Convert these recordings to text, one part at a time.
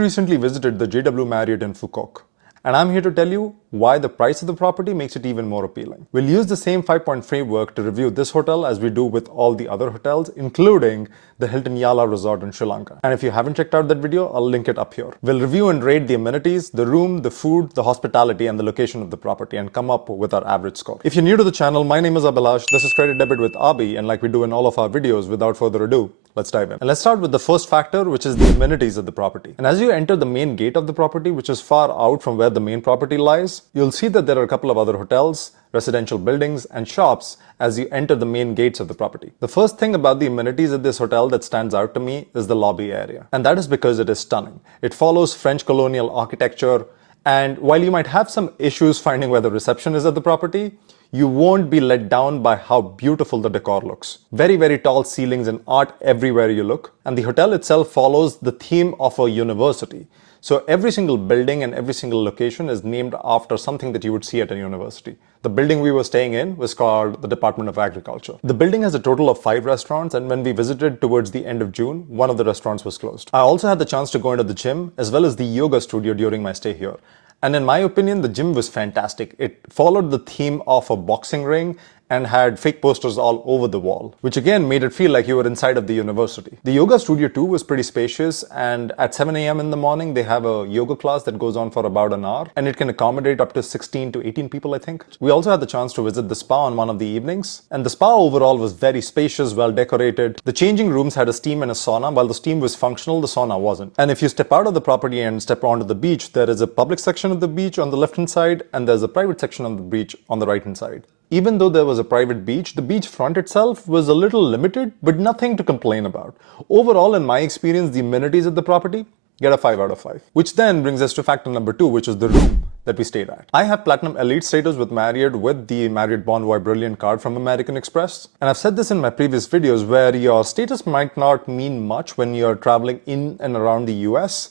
Recently visited the JW Marriott in Phu Quoc, and I'm here to tell you why the price of the property makes it even more appealing. We'll use the same 5-point framework to review this hotel as we do with all the other hotels, including the Hilton Yala Resort in Sri Lanka. And if you haven't checked out that video, I'll link it up here. We'll review and rate the amenities, the room, the food, the hospitality, and the location of the property and come up with our average score. If you're new to the channel, my name is Abhi. This is Credit Debit with Abhi, and like we do in all of our videos, without further ado, let's dive in. And let's start with the first factor, which is the amenities of the property. And as you enter the main gate of the property, which is far out from where the main property lies, you'll see that there are a couple of other hotels, residential buildings, and shops as you enter the main gates of the property. The first thing about the amenities at this hotel that stands out to me is the lobby area. And that is because it is stunning. It follows French colonial architecture, and while you might have some issues finding where the reception is at the property, you won't be let down by how beautiful the decor looks. Very, very tall ceilings and art everywhere you look. And the hotel itself follows the theme of a university. So every single building and every single location is named after something that you would see at a university. The building we were staying in was called the Department of Agriculture. The building has a total of 5 restaurants, and when we visited towards the end of June, one of the restaurants was closed. I also had the chance to go into the gym as well as the yoga studio during my stay here. And in my opinion, the gym was fantastic. It followed the theme of a boxing ring and had fake posters all over the wall, which again made it feel like you were inside of the university. The yoga studio too was pretty spacious, and at 7 a.m. in the morning, they have a yoga class that goes on for about an hour, and it can accommodate up to 16 to 18 people, I think. We also had the chance to visit the spa on one of the evenings, and the spa overall was very spacious, well decorated. The changing rooms had a steam and a sauna. While the steam was functional, the sauna wasn't. And if you step out of the property and step onto the beach, there is a public section of the beach on the left-hand side, and there's a private section of the beach on the right-hand side. Even though there was a private beach, the beach front itself was a little limited, but nothing to complain about. Overall, in my experience, the amenities at the property get a 5 out of 5. Which then brings us to factor number 2, which is the room that we stayed at. I have Platinum Elite status with Marriott with the Marriott Bonvoy Brilliant card from American Express. And I've said this in my previous videos where your status might not mean much when you're traveling in and around the US,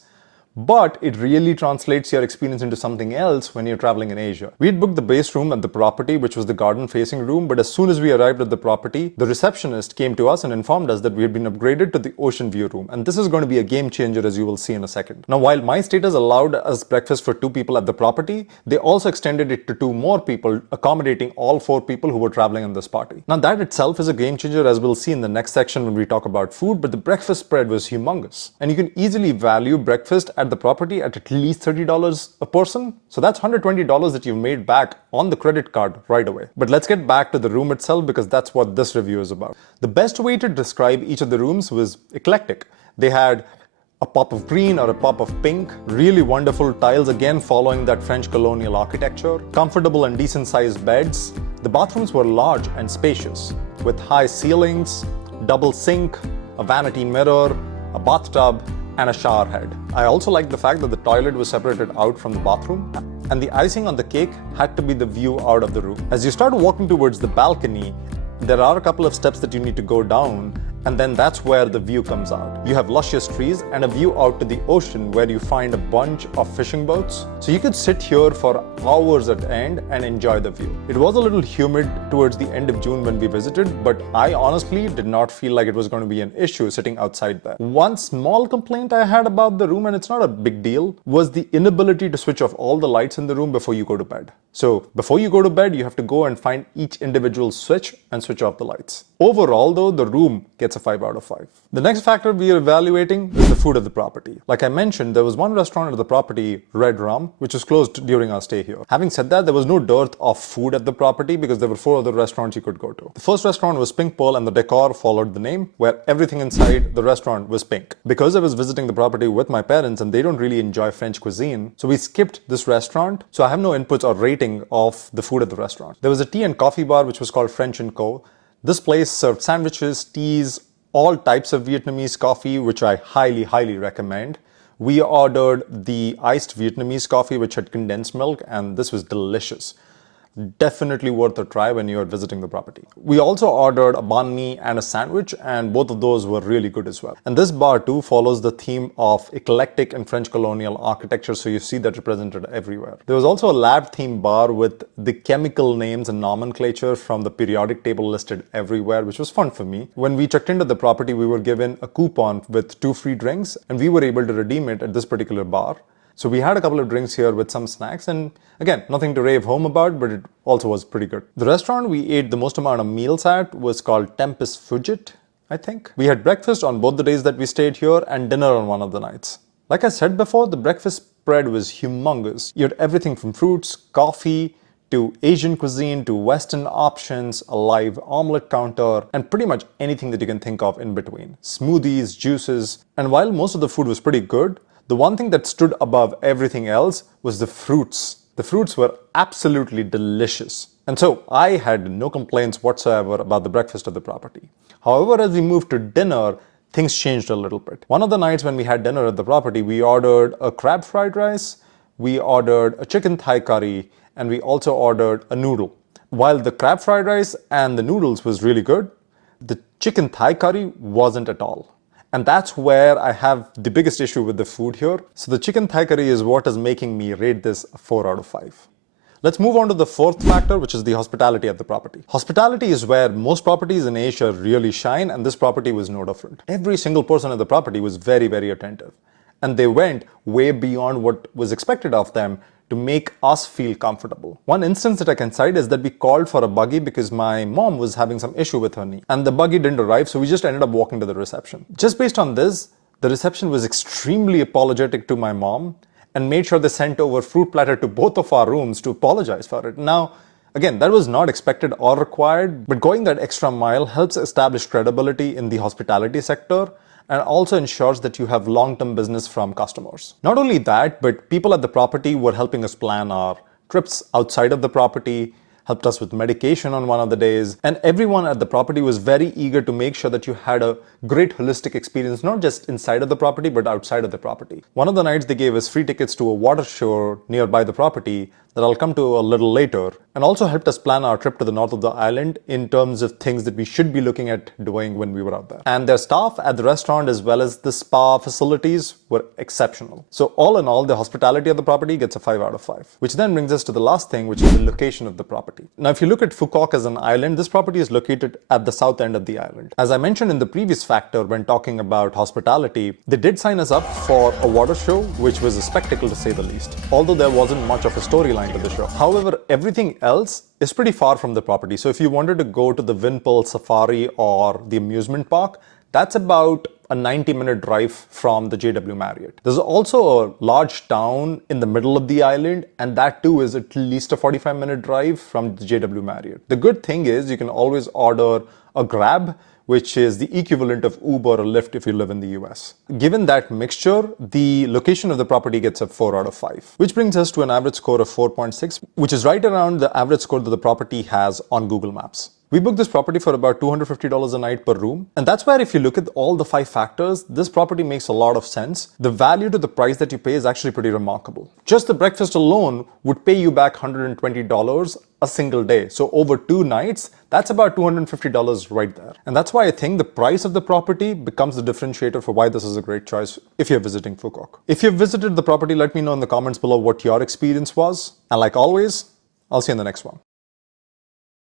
but it really translates your experience into something else when you're traveling in Asia. We had booked the base room at the property, which was the garden-facing room, but as soon as we arrived at the property, the receptionist came to us and informed us that we had been upgraded to the ocean view room. And this is going to be a game changer, as you will see in a second. Now, while my status allowed us breakfast for 2 people at the property, they also extended it to 2 more people, accommodating all 4 people who were traveling in this party. Now, that itself is a game changer, as we'll see in the next section when we talk about food, but the breakfast spread was humongous. And you can easily value breakfast at the property at least $30 a person. So that's $120 that you've made back on the credit card right away. But let's get back to the room itself, because that's what this review is about. The best way to describe each of the rooms was eclectic. They had a pop of green or a pop of pink, really wonderful tiles, again following that French colonial architecture, comfortable and decent sized beds. The bathrooms were large and spacious with high ceilings, double sink, a vanity mirror, a bathtub, and a shower head. I also liked the fact that the toilet was separated out from the bathroom, and the icing on the cake had to be the view out of the room. As you start walking towards the balcony, there are a couple of steps that you need to go down, and then that's where the view comes out. You have luscious trees and a view out to the ocean where you find a bunch of fishing boats. So you could sit here for hours at end and enjoy the view. It was a little humid towards the end of June when we visited, but I honestly did not feel like it was going to be an issue sitting outside there. One small complaint I had about the room, and it's not a big deal, was the inability to switch off all the lights in the room before you go to bed. So before you go to bed, you have to go and find each individual switch and switch off the lights. Overall though, the room gets a 5 out of 5. The next factor we are evaluating is the food of the property. Like I mentioned, there was one restaurant at the property, Red Rum, which was closed during our stay here. Having said that, there was no dearth of food at the property because there were 4 other restaurants you could go to. The first restaurant was Pink Pearl, and the decor followed the name, where everything inside the restaurant was pink. Because I was visiting the property with my parents and they don't really enjoy French cuisine, so we skipped this restaurant, so I have no inputs or rating of the food at the restaurant. There was a tea and coffee bar which was called French & Co. This place served sandwiches, teas, all types of Vietnamese coffee, which I highly, highly recommend. We ordered the iced Vietnamese coffee, which had condensed milk, and this was delicious. Definitely worth a try when you are visiting the property. We also ordered a banh mi and a sandwich, and both of those were really good as well. And this bar too follows the theme of eclectic and French colonial architecture, so you see that represented everywhere. There was also a lab-themed bar with the chemical names and nomenclature from the periodic table listed everywhere, which was fun for me. When we checked into the property, we were given a coupon with 2 free drinks, and we were able to redeem it at this particular bar. So we had a couple of drinks here with some snacks, and again, nothing to rave home about, but it also was pretty good. The restaurant we ate the most amount of meals at was called Tempus Fugit, I think. We had breakfast on both the days that we stayed here and dinner on one of the nights. Like I said before, the breakfast spread was humongous. You had everything from fruits, coffee, to Asian cuisine, to Western options, a live omelette counter, and pretty much anything that you can think of in between. Smoothies, juices, and while most of the food was pretty good, the one thing that stood above everything else was the fruits. The fruits were absolutely delicious. And so I had no complaints whatsoever about the breakfast of the property. However, as we moved to dinner, things changed a little bit. One of the nights when we had dinner at the property, we ordered a crab fried rice, we ordered a chicken thai curry, and we also ordered a noodle. While the crab fried rice and the noodles was really good, the chicken thai curry wasn't at all. And that's where I have the biggest issue with the food here. So the chicken thai curry is what is making me rate this a 4 out of 5. Let's move on to the fourth factor, which is the hospitality at the property. Hospitality is where most properties in Asia really shine, and this property was no different. Every single person at the property was very, very attentive. And they went way beyond what was expected of them to make us feel comfortable. One instance that I can cite is that we called for a buggy because my mom was having some issue with her knee, and the buggy didn't arrive, so we just ended up walking to the reception. Just based on this, the reception was extremely apologetic to my mom and made sure they sent over fruit platter to both of our rooms to apologize for it. Now, again, that was not expected or required, but going that extra mile helps establish credibility in the hospitality sector and also ensures that you have long-term business from customers. Not only that, but people at the property were helping us plan our trips outside of the property, helped us with medication on one of the days, and everyone at the property was very eager to make sure that you had a great holistic experience, not just inside of the property, but outside of the property. One of the nights they gave us free tickets to a water show nearby the property that I'll come to a little later, and also helped us plan our trip to the north of the island in terms of things that we should be looking at doing when we were out there. And their staff at the restaurant as well as the spa facilities were exceptional. So all in all, the hospitality of the property gets a 5 out of 5. Which then brings us to the last thing, which is the location of the property. Now, if you look at Phu Quoc as an island, this property is located at the south end of the island. As I mentioned in the previous factor when talking about hospitality, they did sign us up for a water show, which was a spectacle to say the least, although there wasn't much of a storyline to the show. However, everything else is pretty far from the property. So if you wanted to go to the Vinpearl Safari or the amusement park, that's about a 90-minute drive from the JW Marriott. There's also a large town in the middle of the island, and that too is at least a 45-minute drive from the JW Marriott. The good thing is you can always order a Grab, which is the equivalent of Uber or Lyft if you live in the US. Given that mixture, the location of the property gets a 4 out of 5, which brings us to an average score of 4.6, which is right around the average score that the property has on Google Maps. We booked this property for about $250 a night per room. And that's where if you look at all the 5 factors, this property makes a lot of sense. The value to the price that you pay is actually pretty remarkable. Just the breakfast alone would pay you back $120 a single day. So over 2 nights, that's about $250 right there. And that's why I think the price of the property becomes the differentiator for why this is a great choice if you're visiting Phu Quoc. If you've visited the property, let me know in the comments below what your experience was. And like always, I'll see you in the next one.